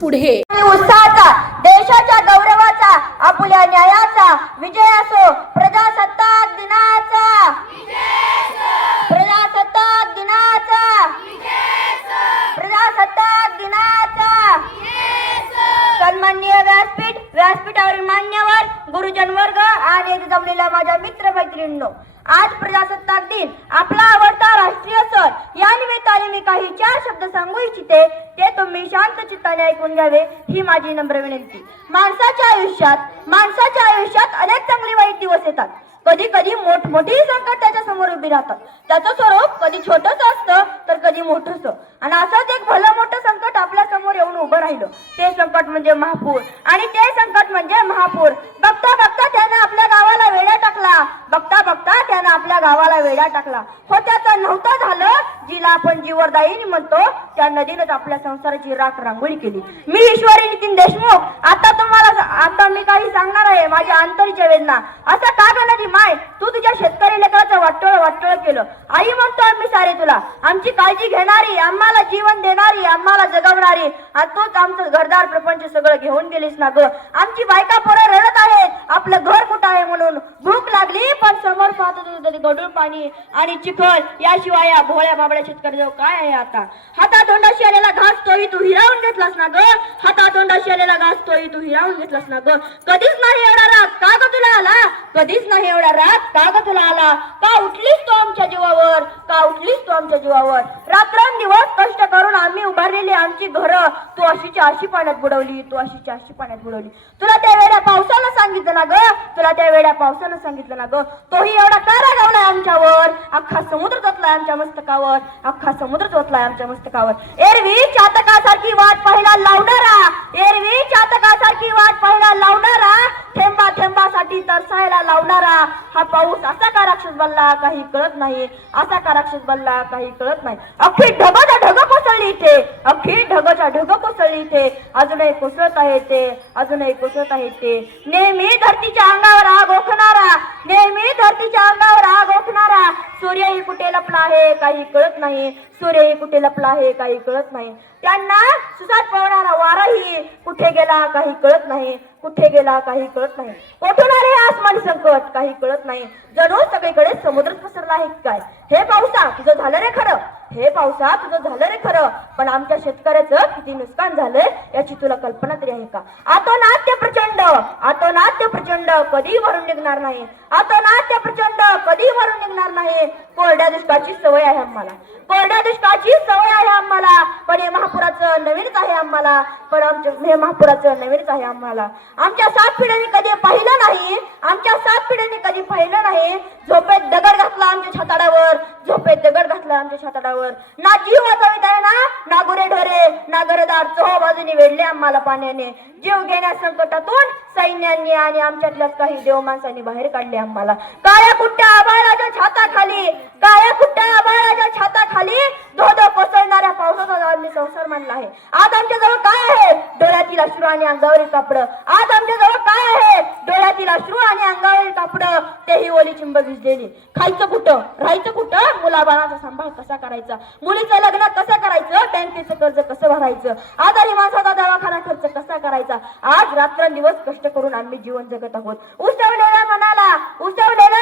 पुढे. उत्साहाचा, देशाच्या गौरवाचा, आपुल्या न्यायाचा विजय असो. प्रजासत्ताक दिनाचा, प्रजासत्ताक दिनाचा, प्रजासत्ताक दिनाचा. सन्माननीय व्यासपीठावरील मान्यवर, गुरुजन वर्ग आणि येथे जमलेल्या माझ्या मित्र मैत्रिणींनो, आज प्रजासत्ताक दिन आपला आवडता राष्ट्रीय सण. या निमित्ताने मी काही 4 शब्द सांगू इच्छिते, ते तुम्ही शांत चित्ताने ऐकून घ्यावे ही माझी नम्र विनंती. माणसाच्या आयुष्यात अनेक चांगले वाईट दिवस येतात. कधी कधी मोठी संकट त्याच्या समोर उभी राहतात. त्याचं स्वरूप कधी छोटंच असतं तर कधी मोठंच. आणि असंच एक भलं मोठं संकट आपल्या समोर येऊन उभं राहिलं. ते संकट म्हणजे महापूर. आणि ते संकट म्हणजे महापूर. बघता बघता त्यानं आपल्या गावाला वेढा टाकला. बघता बघता त्यानं आपल्या गावाला वेढा टाकला. हो, त्याचं नव्हतं झालं. जिला आपण जीवरदायिनी म्हणतो त्या नदीनंच आपल्या संसाराची राख रांगोळी केली. मी ईश्वरी नितीन देशमुख आता मी काही सांगणार आहे माझ्या अंतरीच्या वेदना. असं का ग नदी माय, तू तुझ्या शेतकरी लेकराचं वाटोळ केलं. आई म्हणतो आम्ही सारे तुला, आमची काळजी घेणारी, आम्हाला जीवन देणारी, आम्हाला जगवणारी, आणि तूच आमचं घरदार प्रपंच सगळं घेऊन गेलीस ना ग. आमची बायका पोरं रडत आहेत आपलं घर कुठं आहे म्हणून. भूक लागली पण समोर पाहत होते गढूळ पाणी आणि चिखल. याशिवाय या भोळ्या बाबड्या शेतकऱ्याजवळ काय आहे आता? हातातोंडाशी आलेला घास तोही तू हिरावून घेतलास ना ग. हातातोंडाशी आलेला घास तोही तू हिरावून घेतलास ना ग. कधीच नाही एवढा राग का ग तुला आला? कधीच नाही एवढा राग का ग तुला आला? का उठलीस तू आमच्या जीवावर? का उठलीस तू आमच्या जीवावर? रात्रंदिवस कष्ट करून आम्ही उभारलेली आमची घरं तू अशीच्या अशी पाण्यात बुडवली. तू अशीच्या अशी पाण्यात बुडवली. तुला त्या वेड्या पावसानं सांगितलं ना ग. तुला त्या वेड्या पावसानं सांगितलं ना ग. तोही एवढा का रागावलाय आमच्यावर? अख्खा समुद्र ओतलाय आमच्या मस्तकावर. अख्खा समुद्र ओतलाय आमच्या मस्तकावर. एरवी चातकासारखी वाट पाहायला लावणारा, एरवी चातकासारखी वाट पाहायला लावणारा, थेंबा थेंबासाठी तरसायला लावणारा हा पाऊस असा का राक्षस बनला काही कळत नाही. असा का राक्षस बनला काही कळत नाही. अख्खी ढगच्या ढग कोसळली इथे. अख्खी ढगच्या ढग कोसळली इथे. अजूनही कोसळत आहे ते. अजूनही कोसळत आहे ते. नेहमी धरतीच्या अंगावर आग ओखणारा, नेहमी धरतीच्या अंगावर आग ओखणारा सूर्यही कुठे लपला आहे काही कळत नाही. सूर्यही कुठे लपला आहे काही कळत नाही. त्यांना सुसाट पवणारा वाराही कुठे गेला काही कळत नाही. कुठे गेला काही कळत नाही. कोठून आले आसमानी संकट काही कळत नाही. जणू सगळीकडे समुद्रच पसरला आहे काय. हे पावसा तुझं झालं रे खरं. हे पावसा तुझं झालं रे खरं. पण आमच्या शेतकऱ्याचं किती नुकसान झालंय याची तुला कल्पना तरी आहे का? आतोनाट्य प्रचंड, आतोनाट्य प्रचंड कधी भरून निघणार नाही. आतोनाट्य प्रचंड कधी भरून निघणार नाही. कोरड्या दुष्काळाची सवय आहे आम्हाला. कोरड्या दुष्काळाची सवय आहे आम्हाला. पण हे महापुराचं नवीनच आहे आम्हाला. पण हे महापुराचं नवीनच आहे आम्हाला. आमच्या 7 पिढ्यांनी कधी पाहिलं नाही. आमच्या 7 पिढ्यांनी कधी पाहिलं नाही. झोपेत दगड घातला आमच्या छाताडावर. झोपेत दगड घातला आमच्या छाताडावर. ना जीव वाचवित आहे ना गुरे ढोरे ना घरदार चोहो बाजूने वेढले आम्हाला पाण्याने. जीव घेण्या संकटातून सैन्यांनी आणि आमच्यातल्याच काही देव माणसांनी बाहेर काढले आम्हाला. काळ्या कुट्ट्या आभाळाच्या छाताखाली, काळ्या कुट्ट्या आभाळाच्या छाताखाली धोधो कोसळणाऱ्या पावसाचा आम्ही संसार मानला आहे. आज आमच्या जवळ काय आहे? डोळ्यातील अश्रू आणि अंगावरील कापड. आज आमच्या जवळ काय आहे? डोळ्यातील अश्रू आणि अंगावरील कापड. तेही ओली चिंब भिजलेली. खायचं कुठं राहायचं कुठं? मुलाबाळाचा सांभाळ कसा करायचा? मुलीचं लग्न कसं करायचं? बँकेचं कर्ज कसं भरायचं? आजारी माणसाचा दवाखाना खर्च कसा करायचा? आज रात्रंदिवस कष्ट करून आम्ही जीवन जगत आहोत. उसवलेल्या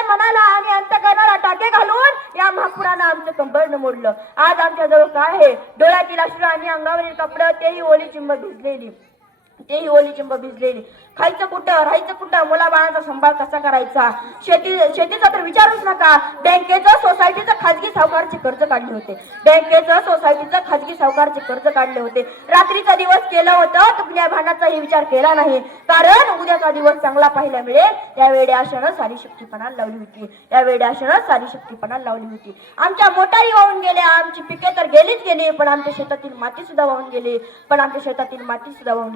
मनाला आणि अंतकरणाला टाके घालून या महापुरानं आमचं कंबरनं मोडलं. आज आमच्या जवळ काय आहे? डोळ्यातील अश्रू आणि अंगावरील कपडं तेही ओली चिंब भिजलेली. तेही ओली चिंब भिजलेली. खायचं कुठं राहायचं कुठं? मुलाबाळांचा सांभाळ कसा करायचा? शेतीचा तर विचारूच नका. बँकेचं सोसायटीचं खाजगी सावकारचे कर्ज काढले होते. बँकेचं सोसायटीचं खाजगी सावकारचे कर्ज काढले होते. रात्रीचा दिवस केलं होतं तर पुण्या भांडाचाही विचार केला नाही. कारण उद्याचा दिवस चांगला पाहायला मिळेल या वेड्या आशेनं सारी शक्तीपणाला लावली होती. या वेड्या आशेनं सारी शक्तीपणाला लावली होती. आमच्या मोटारी वाहून गेल्या. आमची पिके तर गेलीच गेली. पण आमच्या शेतातील माती सुद्धा वाहून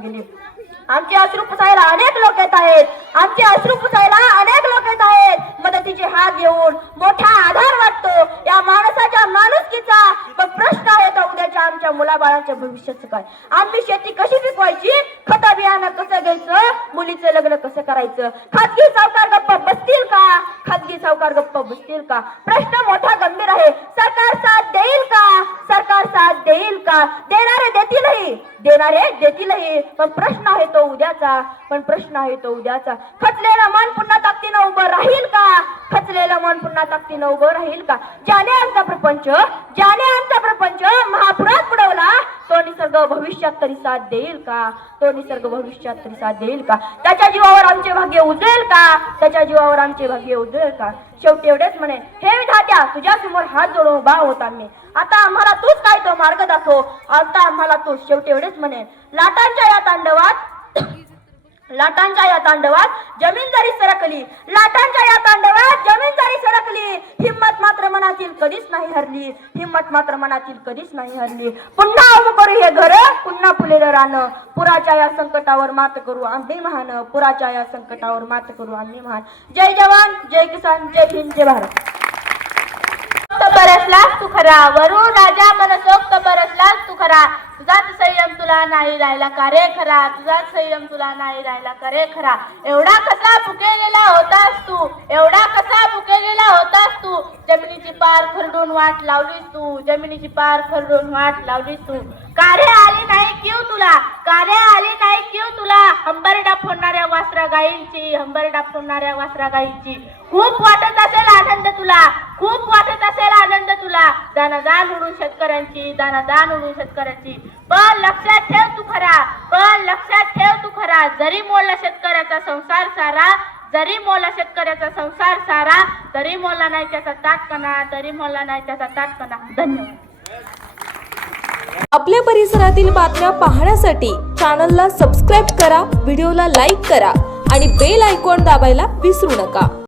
गेली. आमचे अश्रू पुसायला अनेक लोक येत आहेत. आमचे अश्रू पुसायला अनेक लोक येत आहेत. मदतीचे हात घेऊन मोठा आधार वाटतो या माणसाच्या माणुसकीचा. पण प्रश्न आहे तो उद्याच्या आमच्या आमच्या मुलाबाळांच्या भविष्याचं काय? आम्ही शेती कशी पिकवायची, खत बियाणं कसं घ्यायचं, मुलीचं लग्न कसं करायचं? खाजगी सावकार गप्प बसतील का? खाजगी सावकार गप्प बसतील का? प्रश्न मोठा गंभीर आहे. सरकार साथ देईल का? सरकार साथ देईल का? देणारे देतीलही, पण प्रश्न आहे तो उद्याचा, खचलेलं मन पुन्हा ताकदीनं उभं राहील का? खचलेलं मन पुन्हा ताकदीनं उभं राहील का? ज्याने आमचा प्रपंच महापुरात बुडवला, तो निसर्ग भविष्यात तरी साथ देईल का? त्याच्या जीवावर आमचे भाग्य उजळेल का? शेवटी एवढेच म्हणे, हे विधात्या, तुझ्या समोर हात जोडून उभा होत आम्ही. आता आम्हाला तूच काय तो मार्ग दाखव. शेवटी एवढेच म्हणे, लाटांच्या या तांडवात जमीन जरी सरकली, हिम्मत मात्र मनातील कधीच नाही हरली. पुन्हा उभं करू हे घर, पुन्हा फुलेलं रान. पुराच्या या संकटावर मात करू आम्ही महान. जय जवान, जय किसान, जय हिंद, जय भारत. बरसलास तू खरा, वरून राजा मनसोक्त बरसलास तू खरा. तुझाच संयम तुला नाही राहिला का रे खरा. एवढा कसा फुकेलेला होतास तू, जमिनीची पार खरडून वाट लावलीस तू. कारे आली नाही किव तुला, हंबरडा फोडणाऱ्या वासरा गाईंची. खूप वाटत असेल आनंद तुला, दानादान उडून शेतकऱ्यांची. पण लक्षात ठेव तू खरा, जरी मोडला शेतकऱ्याचा संसार सारा, तरी मोडला नाही त्याचा ताटकणा. धन्यवाद. आपल्या परिसरातील बातम्या पाहण्यासाठी चॅनलला सबस्क्राईब करा, व्हिडिओला लाईक करा आणि बेल आयकॉन दाबायला विसरू नका.